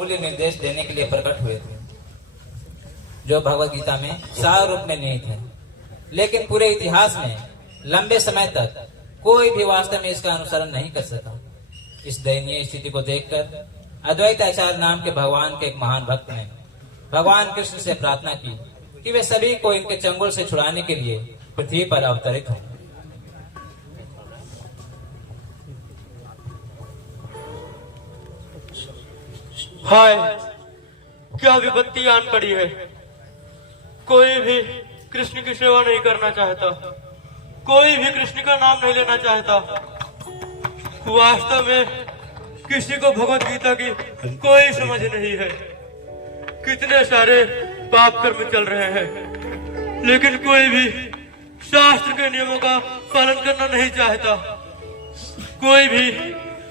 मूल्य निर्देश देने के लिए प्रकट हुए थे, जो भगवत गीता में सार रूप में निहित है। लेकिन पूरे इतिहास में लंबे समय तक कोई भी वास्तव में इसका अनुसरण नहीं कर सका। इस दयनीय स्थिति को देखकर अद्वैत आचार्य नाम के भगवान के एक महान भक्त ने भगवान कृष्ण से प्रार्थना की कि वे सभी को इनके चंगुल से छुड़ाने के लिए पृथ्वी पर अवतरित हों। हाय, क्या विपत्ति आन पड़ी है। कोई भी कृष्ण की सेवा नहीं करना चाहता, कोई भी कृष्ण का नाम नहीं लेना चाहता। वास्तव में किसी को भगवत गीता की कोई समझ नहीं है। कितने सारे पाप कर्म चल रहे हैं, लेकिन कोई भी शास्त्र के नियमों का पालन करना नहीं चाहता। कोई भी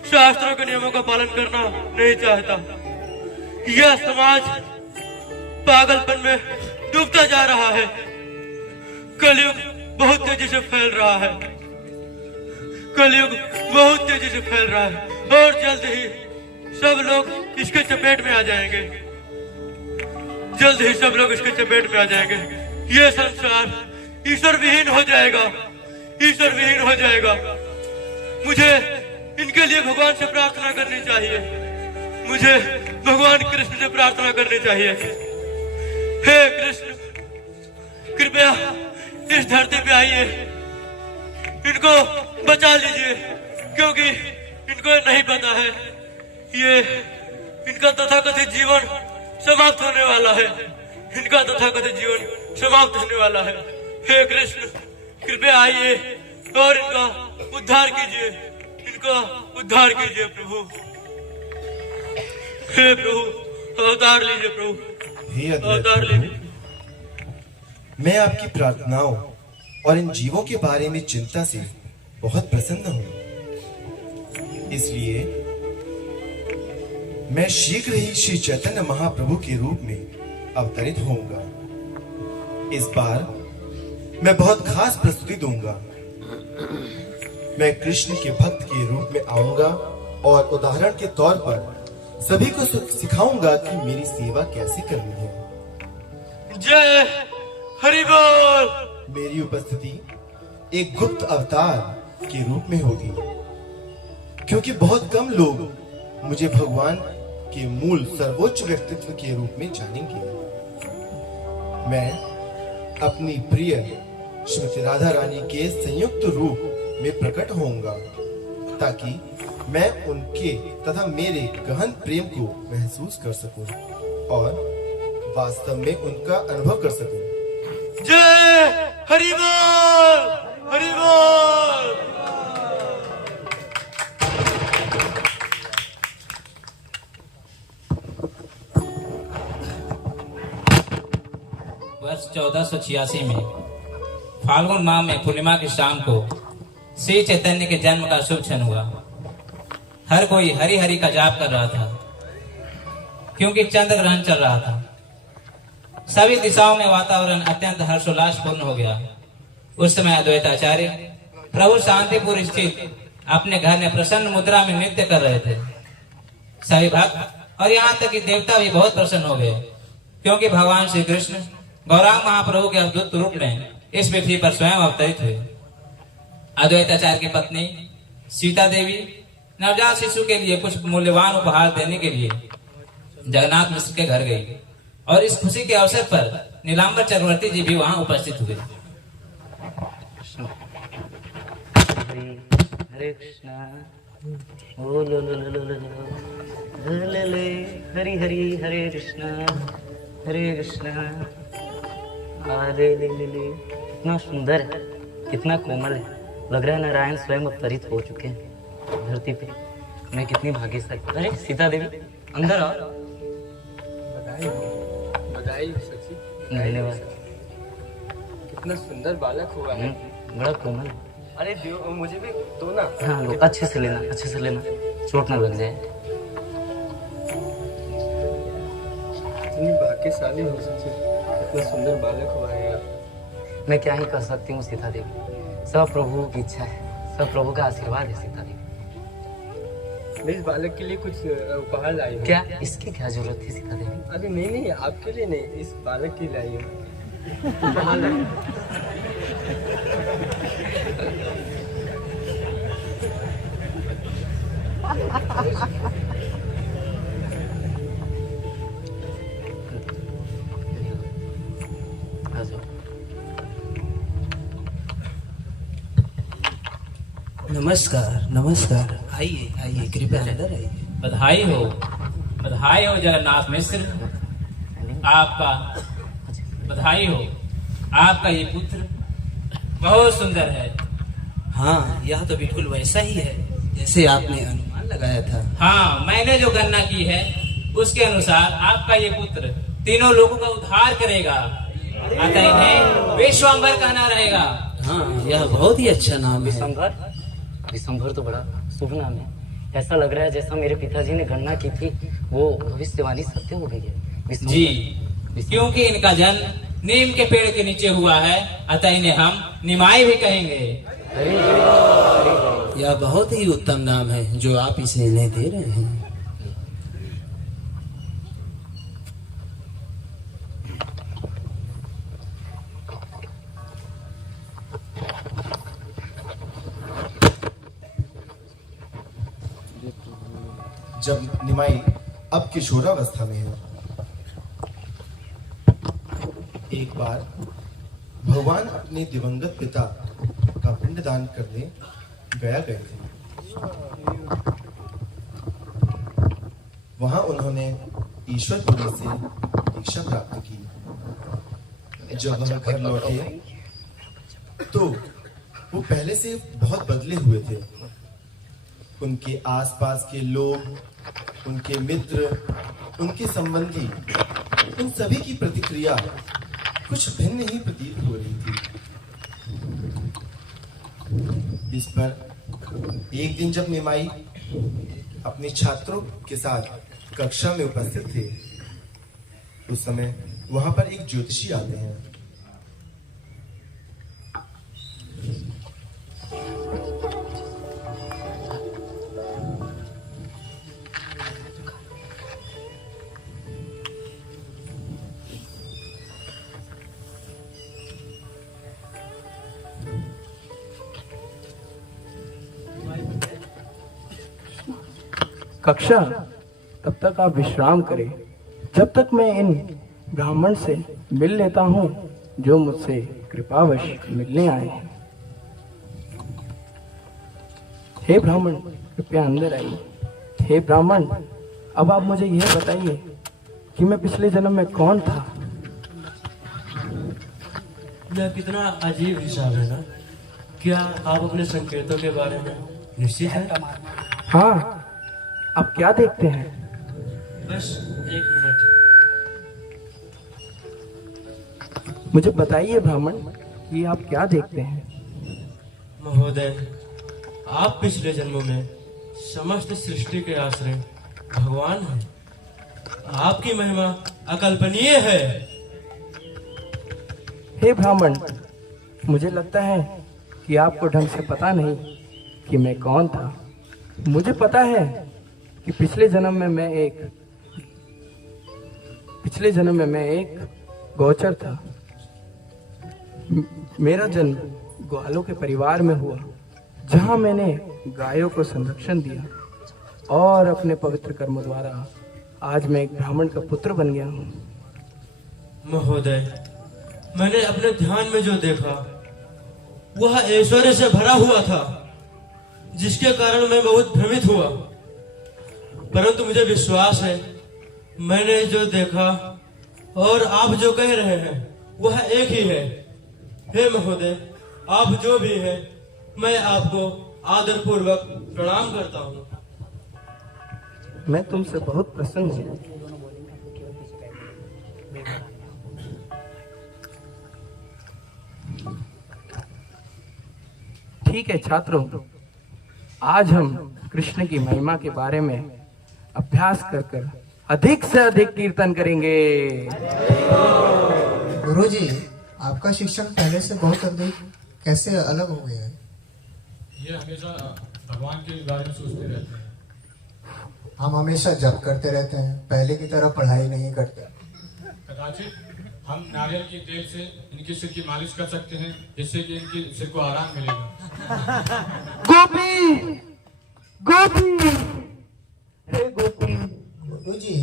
शास्त्रों के नियमों का पालन करना नहीं चाहता। यह समाज पागलपन में डूबता जा रहा है। कलयुग बहुत तेजी से फैल रहा है। कलयुग बहुत तेजी से फैल रहा है और जल्द ही सब लोग इसके चपेट में आ जाएंगे। जल्द ही सब लोग इसके चपेट में आ जाएंगे। यह संसार ईश्वर विहीन हो जाएगा, ईश्वर विहीन हो जाएगा। मुझे इनके लिए भगवान से प्रार्थना करनी चाहिए। मुझे भगवान कृष्ण से प्रार्थना करनी चाहिए। हे कृष्ण, कृपया इस धरती पे आइए, इनको बचा लीजिए, क्योंकि इनको नहीं पता है ये इनका तथाकथित जीवन समाप्त होने वाला है। इनका तथाकथित जीवन समाप्त होने वाला है। हे कृष्ण, कृपया आइए और इनका उद्धार कीजिए, इनका उद्धार कीजिए प्रभु। हे प्रभु, अवतार लीजिए प्रभु, हे अवतार लीजिए। मैं आपकी प्रार्थनाओं और इन जीवों के बारे में चिंता से बहुत प्रसन्न हूँ। इसलिए मैं शीघ्र ही श्री चैतन्य महाप्रभु के रूप में अवतरित होऊंगा। इस बार मैं बहुत खास प्रस्तुति दूंगा। मैं कृष्ण के भक्त के रूप में आऊंगा और उदाहरण के तौर पर सभी को सिखाऊंगा कि मेरी सेवा कैसे करनी है। जय हरि बोल। मेरी उपस्थिति एक गुप्त अवतार के रूप में होगी, क्योंकि बहुत कम लोग मुझे भगवान के मूल सर्वोच्च व्यक्तित्व के रूप में जानेंगे। मैं अपनी प्रिय श्रीमती राधा रानी के संयुक्त रूप में प्रकट होऊंगा, ताकि मैं उनके तथा मेरे गहन प्रेम को महसूस कर सकूं और वास्तव में उनका अनुभव कर सकूं। जय हरि बोल, हरि बोल। वर्ष 1486 में फाल्गुन माह में पूर्णिमा की शाम को श्री चैतन्य के जन्म का शुभ क्षण हुआ। हर कोई हरि हरि का जाप कर रहा था, क्योंकि चंद्र ग्रहण चल रहा था। सभी दिशाओं में वातावरण अत्यंत हर्षोल्लासपूर्ण हो गया। उस समय अद्वैत आचार्य प्रभु शांतिपुर स्थित अपने घर में प्रसन्न मुद्रा में नृत्य कर रहे थे। सभी भक्त और यहाँ तक कि देवता भी बहुत प्रसन्न हो गए, क्योंकि भगवान श्री कृष्ण गौरांग महाप्रभु के अद्भुत रूप में इस पृथ्वी पर स्वयं अवतरित हुए। अद्वैत आचार्य की पत्नी सीता देवी नवजात शिशु के लिए कुछ मूल्यवान उपहार देने के लिए जगन्नाथ मिश्र के घर गई, और इस खुशी के अवसर पर नीलांबर चक्रवर्ती जी भी वहां उपस्थित हुए। हरे कृष्णा, ओ लो लो लो लो लो ले ले, हरि हरि हरे कृष्णा, हरे कृष्णा, हरे ले ले ले। कितना सुंदर है, कितना कोमल है। लग रहा है नारायण स्वयं अवतरित हो चुके हैं धरती पे। मैं कितनी भाग्यशाली। अरे सीता देवी, अंदर आओ। बधाई सची, धन्यवाद। कितना सुंदर बालक हुआ है। बड़ा कोमल है। अरे मुझे भी दो ना। हाँ लो, अच्छे से लेना, अच्छे से लेना, चोट ना लग जाए। इतनी भाग्यशाली हो सची, कितना सुंदर बालक हुआ है यार। मैं क्या ही कर सकती हूँ सीता देवी, सब प्रभु की इच्छा है, सब प्रभु का आशीर्वाद है सीता देवी। मैं इस बालक के लिए कुछ उपहार लाई हूँ। क्या इसकी क्या जरूरत थी सीता देवी? अभी नहीं, आपके लिए नहीं, इस बालक के लिए लाई हूँ। उपहार लाई हूँ। आ जाओ। नमस्कार नमस्कार, आइए आइए, कृपया अंदर आइए। बधाई हो जगन्नाथ मिश्र, आपका बधाई हो। आपका ये पुत्र बहुत सुंदर है। हाँ, यह तो बिल्कुल वैसा ही है जैसे आपने अनुमान लगाया था। हाँ, मैंने जो गणना की है उसके अनुसार आपका ये पुत्र तीनों लोगों का उद्धार करेगा, अतः इन्हें विश्वम्भर कहना रहेगा। हाँ, यह बहुत ही अच्छा नाम है। विशंभर? विशंभर तो बड़ा शुभ नाम है। ऐसा लग रहा है जैसा मेरे पिताजी ने गणना की थी वो भविष्यवाणी सत्य हो गई है। विशंभर। जी, क्योंकि इनका जन्म नीम के पेड़ के नीचे हुआ है, अतः इन्हें हम निमाई भी कहेंगे। यह बहुत ही उत्तम नाम है जो आप इसे इन्हें दे रहे हैं। जब निमाई अब किशोरावस्था में है, एक बार भगवान अपने दिवंगत पिता का पिंडदान करने गए थे। वहां उन्होंने ईश्वरपुरी से दीक्षा प्राप्त की। जब वह घर लौटे तो वो पहले से बहुत बदले हुए थे। उनके आसपास के लोग, उनके मित्र, उनके संबंधी, उन सभी की प्रतिक्रिया कुछ भिन्न ही प्रतीत हो रही थी। इस पर एक दिन जब निमाई अपने छात्रों के साथ कक्षा में उपस्थित थे, उस समय वहां पर एक ज्योतिषी आते हैं। कक्षा, तब तक आप विश्राम करें, जब तक मैं इन ब्राह्मण से मिल लेता हूँ जो मुझसे कृपावश मिलने आए हैं। हे ब्राह्मण, कृपया अंदर आइए। हे ब्राह्मण, अब आप मुझे यह बताइए कि मैं पिछले जन्म में कौन था? यह कितना अजीब हिसाब है ना। क्या आप अपने संकेतों के बारे में निश्चित हैं? हाँ, आप क्या देखते हैं? बस एक मिनट। मुझे बताइए ब्राह्मण कि आप क्या देखते हैं? महोदय, आप पिछले जन्मों में समस्त सृष्टि के आश्रय भगवान हैं। आपकी महिमा अकल्पनीय है। हे ब्राह्मण, मुझे लगता है कि आपको ढंग से पता नहीं कि मैं कौन था। मुझे पता है कि पिछले जन्म में मैं एक गोचर था। मेरा जन्म ग्वालों के परिवार में हुआ, जहां मैंने गायों को संरक्षण दिया और अपने पवित्र कर्मों द्वारा आज मैं एक ब्राह्मण का पुत्र बन गया हूँ। महोदय, मैंने अपने ध्यान में जो देखा वह ऐश्वर्य से भरा हुआ था, जिसके कारण मैं बहुत भ्रमित हुआ। परंतु मुझे विश्वास है, मैंने जो देखा और आप जो कह रहे हैं वह एक ही है। हे महोदय, आप जो भी हैं, मैं आपको आदरपूर्वक प्रणाम करता हूँ। मैं तुमसे बहुत प्रसन्न हूँ। ठीक है छात्रों, आज हम कृष्ण की महिमा के बारे में अभ्यास कर अधिक से अधिक कीर्तन करेंगे। गुरुजी, आपका शिक्षण पहले से बहुत अधिक कैसे अलग हो गया है? ये हमेशा भगवान के बारे में सोचते रहते हैं। हम हमेशा जप करते रहते हैं, पहले की तरह पढ़ाई नहीं करते। कदाचित हम नारियल की तेल से इनके सिर की मालिश कर सकते हैं, जिससे कि इनके सिर को आराम मिलेगा। गोपी, गोपी, हे गोपी। गुरु जी,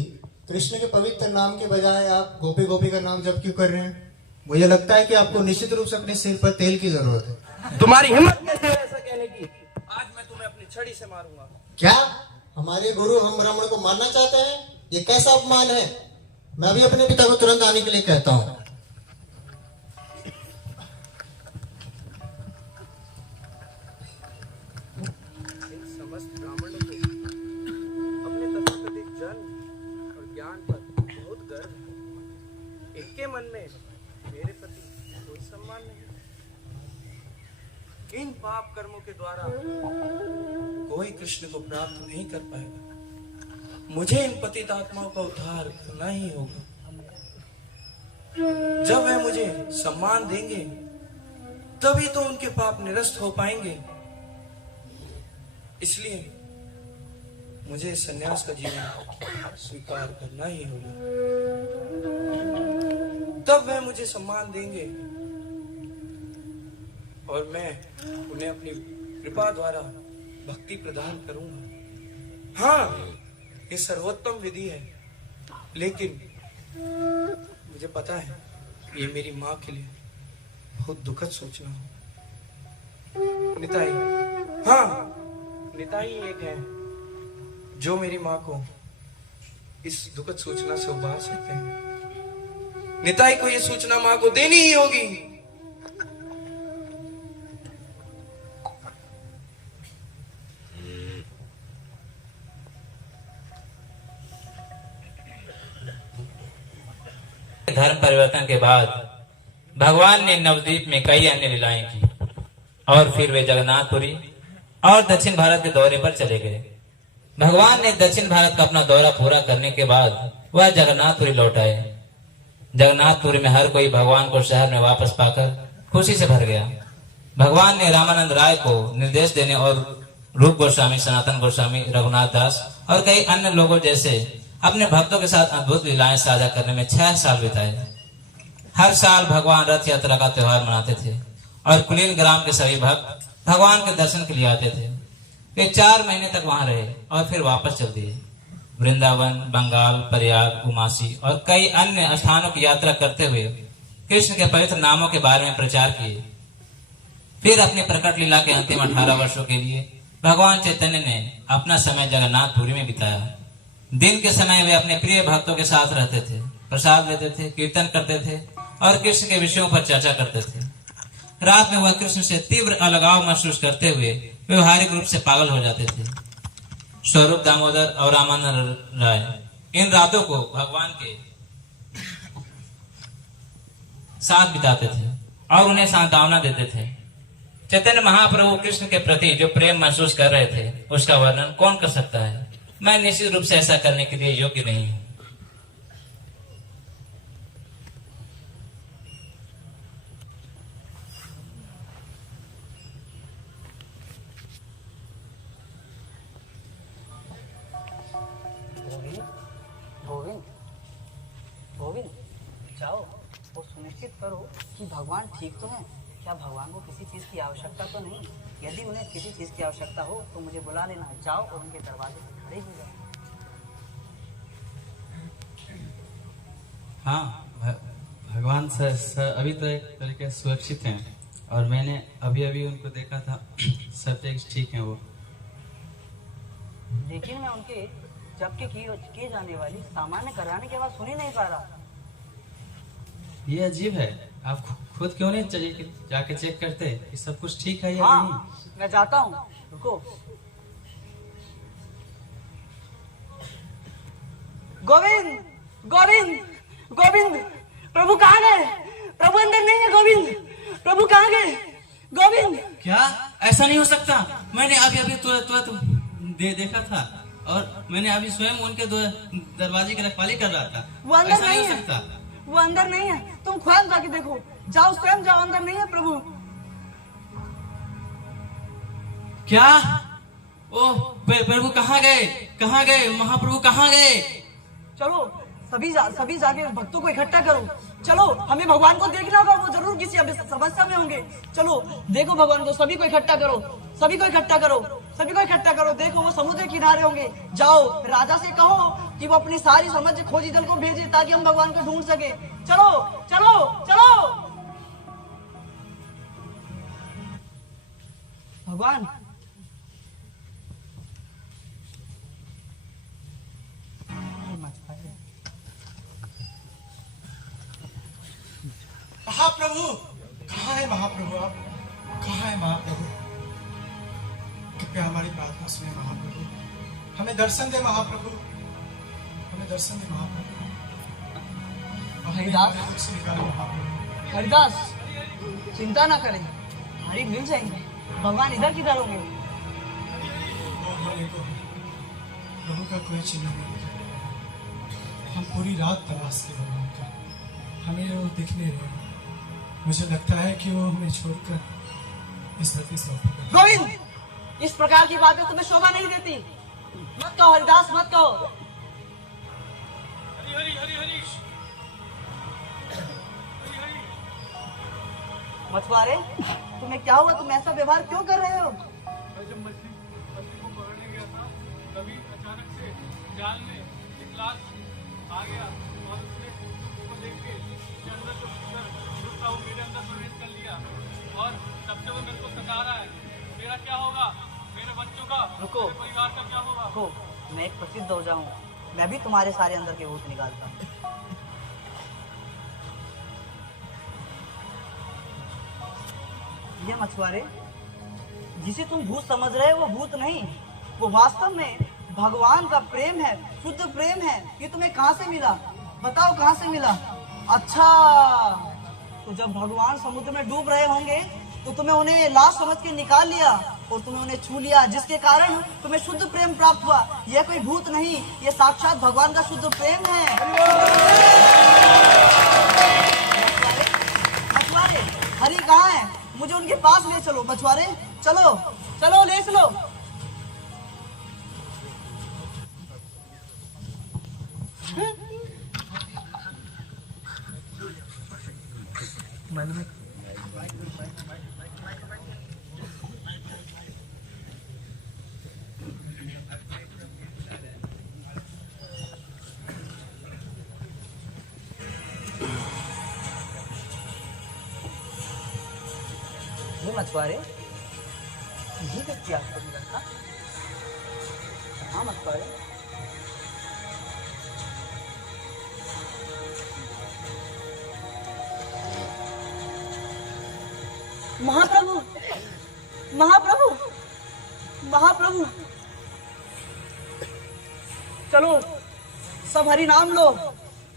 कृष्ण के पवित्र नाम के बजाय आप गोपी गोपी का नाम जप क्यों कर रहे हैं? मुझे लगता है कि आपको निश्चित रूप से अपने सिर पर तेल की जरूरत है। तुम्हारी हिम्मत कैसे है ऐसा कहने की? आज मैं तुम्हें अपनी छड़ी से मारूंगा। क्या हमारे गुरु हम ब्राह्मण को मारना चाहते हैं? ये कैसा अपमान है? मैं भी अपने पिता को तुरंत आने के लिए कहता हूँ। समस्त ब्राह्मणों को अपने तथाकथित जन्म और ज्ञान पर बहुत गर्व है। इनके मन में मेरे प्रति कोई सम्मान नहीं। इन पाप कर्मों के द्वारा कोई कृष्ण को प्राप्त नहीं कर पाएगा। मुझे इन पतित आत्माओं का उद्धार करना ही होगा। जब वह मुझे सम्मान देंगे तभी तो उनके पाप निरस्त हो पाएंगे। इसलिए मुझे सन्यास का जीवन स्वीकार करना ही होगा। तब वह मुझे सम्मान देंगे और मैं उन्हें अपनी कृपा द्वारा भक्ति प्रदान करूंगा। हाँ, ये सर्वोत्तम विधि है, लेकिन मुझे पता है ये मेरी माँ के लिए बहुत दुखद सूचना है। निताई, हाँ, निताई एक है जो मेरी माँ को इस दुखद सूचना से उबार सकते हैं। निताई को ये सूचना माँ को देनी ही होगी। धर्म परिवर्तन के बाद भगवान ने नवद्वीप में कई अन्य लीलाएं की और फिर वे जगन्नाथपुरी और दक्षिण भारत के दौरे पर चले गए। भगवान ने दक्षिण भारत का अपना दौरा पूरा करने के बाद वह जगन्नाथपुरी लौट आए। जगन्नाथपुरी में हर कोई भगवान को शहर में वापस पाकर खुशी से भर गया। भगवान ने रामानंद राय को निर्देश देने और रूप गोस्वामी, सनातन गोस्वामी, रघुनाथ दास और कई अन्य लोगों जैसे अपने भक्तों के साथ अद्भुत लीलाएं साझा करने में 6 साल बिताए। हर साल भगवान रथ यात्रा का त्योहार मनाते थे और कुलीन ग्राम के सभी भक्त भगवान के दर्शन के लिए आते थे। वे 4 महीने तक वहां रहे और फिर वापस चल दिए। वृंदावन, बंगाल, प्रयाग, उमासी और कई अन्य स्थानों की यात्रा करते हुए कृष्ण के पवित्र नामों के बारे में प्रचार किए। फिर अपनी प्रकट लीला के अंतिम 18 वर्षों के लिए भगवान चैतन्य ने अपना समय जगन्नाथपुरी में बिताया। दिन के समय वे अपने प्रिय भक्तों के साथ रहते थे, प्रसाद लेते थे, कीर्तन करते थे और कृष्ण के विषयों पर चर्चा करते थे। रात में वह कृष्ण से तीव्र अलगाव महसूस करते हुए व्यवहारिक रूप से पागल हो जाते थे। स्वरूप दामोदर और रामानंद राय इन रातों को भगवान के साथ बिताते थे और उन्हें सांत्वना देते थे। चैतन्य महाप्रभु कृष्ण के प्रति जो प्रेम महसूस कर रहे थे उसका वर्णन कौन कर सकता है। मैं निश्चित रूप से ऐसा करने के लिए योग्य नहीं हूं। गोविंद, गोविंद, जाओ और सुनिश्चित करो कि भगवान ठीक तो हैं। क्या भगवान को किसी चीज़ की आवश्यकता तो नहीं? यदि उन्हें किसी चीज़ की आवश्यकता हो तो मुझे बुला लेना। जाओ और उनके दरवाजे पर खड़े हो जाओ। हाँ, भगवान सर अभी तो एक तरीके से सुरक्षित हैं और मैंने अभी अभी उनको देखा था। सब ठीक हैं वो। लेकिन मैं उनके जब के किए जाने वाली सामान्य कराने के बाद सुन ही नहीं पा रहा। ये अजीब है, आप खुद क्यों नहीं चलिए जाके चेक करते कि सब कुछ ठीक है या हाँ, नहीं? मैं जाता हूँ, रुको। गोविंद, गोविंद, गोविंद, प्रभु कहाँ गए? प्रभु अंदर नहीं है। गोविंद, प्रभु कहाँ गए? गोविंद, क्या ऐसा नहीं हो सकता? मैंने अभी अभी तुरंत देखा था और मैंने अभी स्वयं उनके दरवाजे की रखवाली कर रहा था। वो अंदर ऐसा नहीं हो है। सकता। वो अंदर नहीं है। तुम खुद जाके देखो। जाओ, स्वयं जाओ, अंदर नहीं है प्रभु। क्या? ओह, प्रभु कहाँ गए? कहाँ गए महाप्रभु, कहाँ गए? चलो सभी जाके भक्तों को इकट्ठा करो। चलो हमें भगवान को देखना होगा, वो जरूर किसी समस्या में होंगे। चलो देखो भगवान को, सभी को इकट्ठा करो, सभी को इकट्ठा करो, सभी को इकट्ठा करो। देखो वो समुद्र किनारे होंगे। जाओ राजा से कहो कि वो अपनी सारी समझ खोजी दल को भेजे ताकि हम भगवान को ढूंढ सके। चलो चलो चलो। भगवान महाप्रभु, कहाँ है महाप्रभु? आप कहाँ है महाप्रभु? कृपया हमारी प्रार्थना सुने महाप्रभु, हमें दर्शन दे महाप्रभु, हमें दर्शन दे महाप्रभु। हरिदास से निकालो महाप्रभु। हरिदास चिंता ना करें, हमारी मिल जाएंगे। भगवान इधर किधर होंगे? प्रभु का कोई चिन्ह नहीं दिखाई दे रहा। हम पूरी रात तलाश किए भगवान का, हमें वो दिख नहीं रहे। मुझे लगता है कि वो हमें छोड़कर इस धरती से गोविंद, इस प्रकार की बातें तुम्हें शोभा नहीं देती। मत कहो हरिदास, मत कहो। हरि हरि हरि मछुआरे, तुम्हें क्या हुआ? तुम ऐसा व्यवहार क्यों कर रहे हो? जब मछली को पकड़ने गया था तभी अचानक से जाल में एक लाश आ गया और उसने उसको देख के उसके अंदर जो भूत था वो मेरे अंदर प्रवेश कर लिया और तब से वो मेरे को सता रहा है। मेरा क्या होगा? मेरे बच्चों का, रुको, मेरे परिवार का क्या होगा? रुको, मैं एक प्रसिद्ध हो जाऊं, मैं भी तुम्हारे सारे अंदर के भूत निकालता हूँ। ये मछुआरे, जिसे तुम भूत समझ रहे हो वो भूत नहीं, वो वास्तव में भगवान का प्रेम है, शुद्ध प्रेम है। ये तुम्हें कहाँ से मिला? बताओ कहाँ से मिला? अच्छा, तो जब भगवान समुद्र में डूब रहे होंगे तो तुम्हें उन्हें लाश समझ के निकाल लिया और तुम्हें उन्हें छू लिया, जिसके कारण तुम्हें शुद्ध प्रेम प्राप्त हुआ। यह कोई भूत नहीं, यह साक्षात भगवान का शुद्ध प्रेम है। मछुआरे, हरि कहाँ है? मुझे उनके पास ले चलो। मछुआरे चलो चलो, ले चलो। मछुआरे, ये व्यक्ति आपको मिला था? हाँ मछुआरे, महाप्रभु महाप्रभु महाप्रभु, चलो सब हरि नाम लो।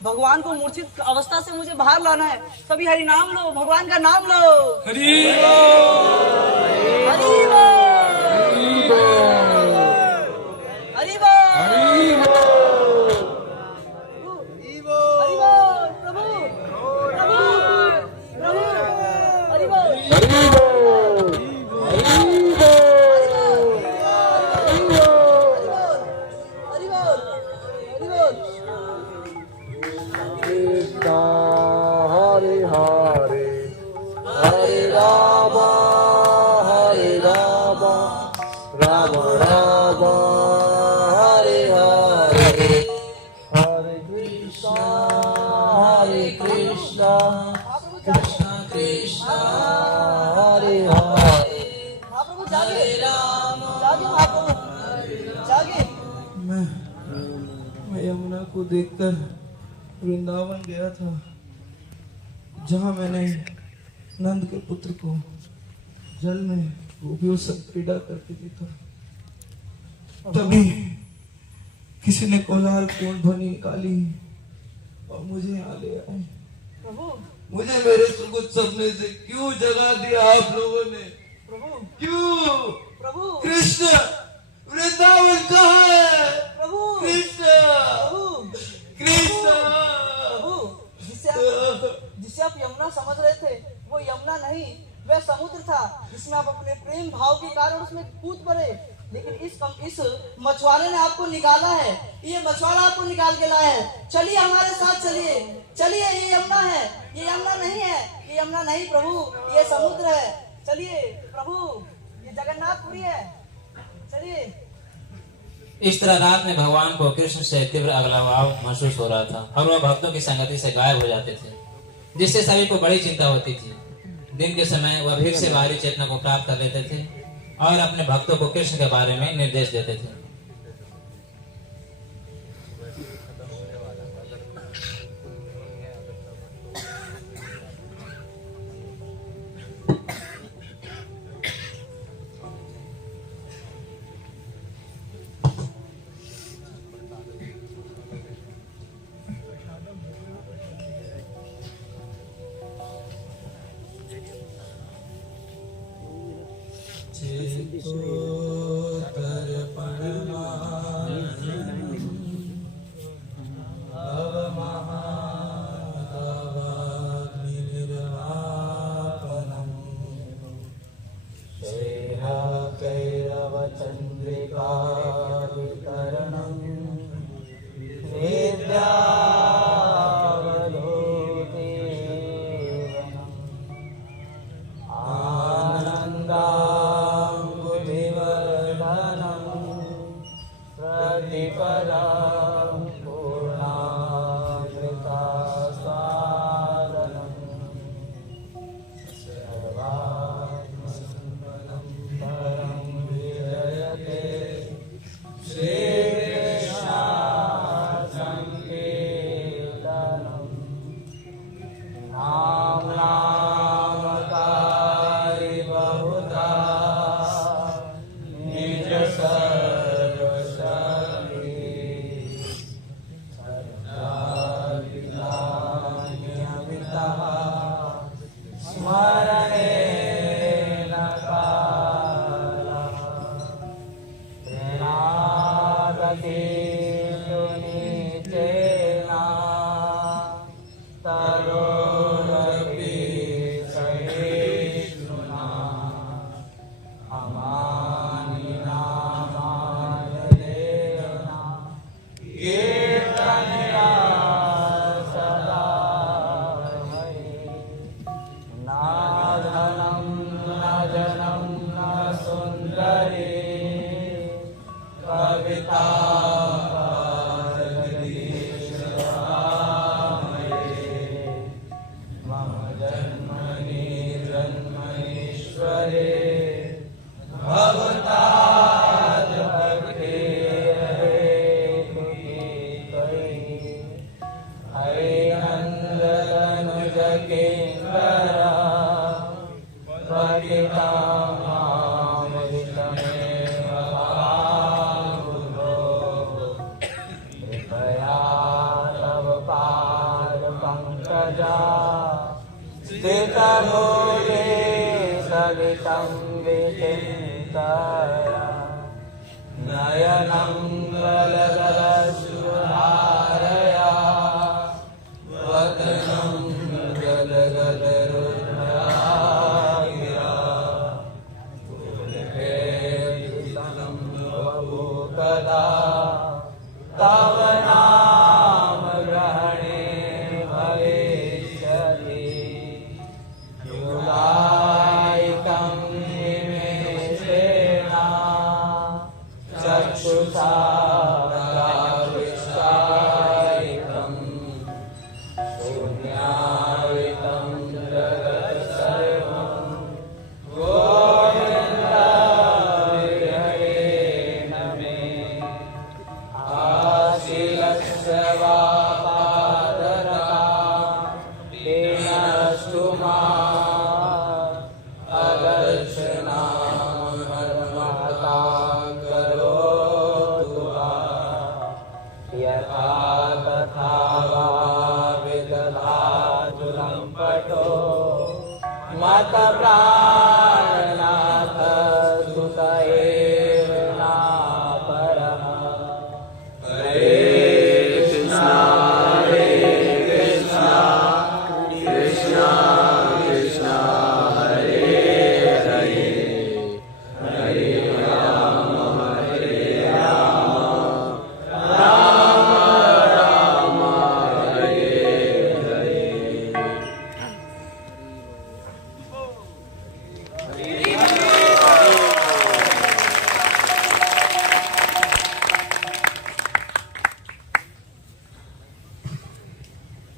भगवान को मूर्छित अवस्था से मुझे बाहर लाना है। सभी हरि नाम लो, भगवान का नाम लो। हरि हरि बोल, हरि बोल, हरि बोल, प्रभु प्रभु प्रभु, हरि बोल, हरि बोल, हरि बोल, हरि बोल, हरि बोल। हरे हरे हरे राम राम राम हरे हरे, हरे कृष्णा कृष्णा कृष्णा हरे हरे, महाप्रभु जागे, जागे महाप्रभु, जागे। मैं यमुना को देखकर वृंदावन गया था, जहाँ मैंने नंद के पुत्र को जल में गोपियों से क्रीड़ा करके देखा। तभी किसी ने कोलाहल पूर्ण ध्वनि निकाली और मुझे यहाँ ले आए। मुझे मेरे सुगुत सपने से क्यों जगा दिया आप लोगों ने? प्रभु क्यों? प्रभु, कृष्ण वृंदावन कहाँ है? प्रभु कृष्ण कृष्ण, प्रभु, जिसे आप यमुना समझ रहे थे वो यमुना नहीं, वह समुद्र था जिसमें आप अपने प्रेम भाव के कारण उसमें कूद पड़े। लेकिन इस मछुआरे ने आपको निकाला है, ये मछुआरा आपको निकाल के लाया है। चलिए हमारे साथ, चलिए चलिए, ये यमुना है, ये यमुना नहीं है, ये यमुना नहीं प्रभु, ये समुद्र है। चलिए प्रभु, ये जगन्नाथपुरी है, चलिए। इस तरह रात में भगवान को कृष्ण से तीव्र अलगाव महसूस हो रहा था और वह भक्तों की संगति से गायब हो जाते थे, जिससे सभी को बड़ी चिंता होती थी। दिन के समय वह फिर से बाहरी चेतना को प्राप्त कर लेते थे और अपने भक्तों को कृष्ण के बारे में निर्देश देते थे।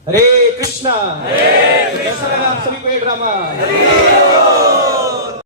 हरे कृष्णा। तो कैसा लगा आप सभी को ये ड्रामा?